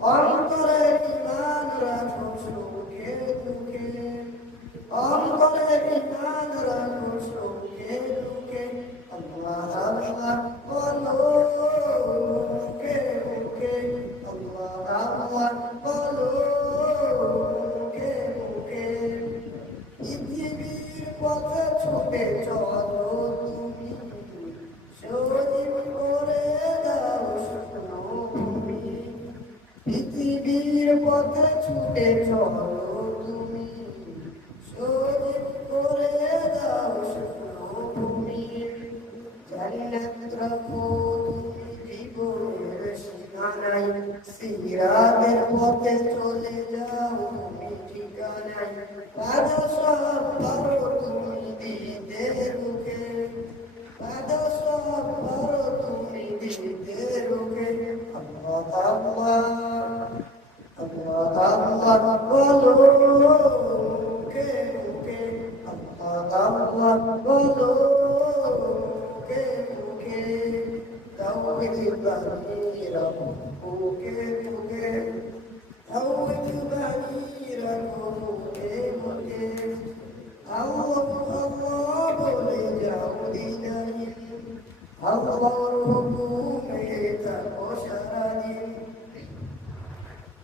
অন্তরের ইমান রাখো সুখে দুঃখে অন্তরে ইমান রাখো সুখে দুঃখে আল্লাহ আল্লাহ পৃথিবীর পথে ছুটে চলো তুমি করে দাও ভূমি জান্নাত রাখো তুমি জীবনের সীমানায় সিরাতের পথে চলে আল্লাহ আল্লাহ বলো মুখে মুখে আল্লাহ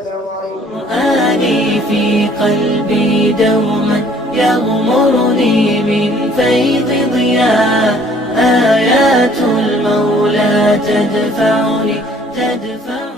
قرآني في قلبي دوما يغمرني من فيض ضياء. آيات المولى تدفعني تدفعني.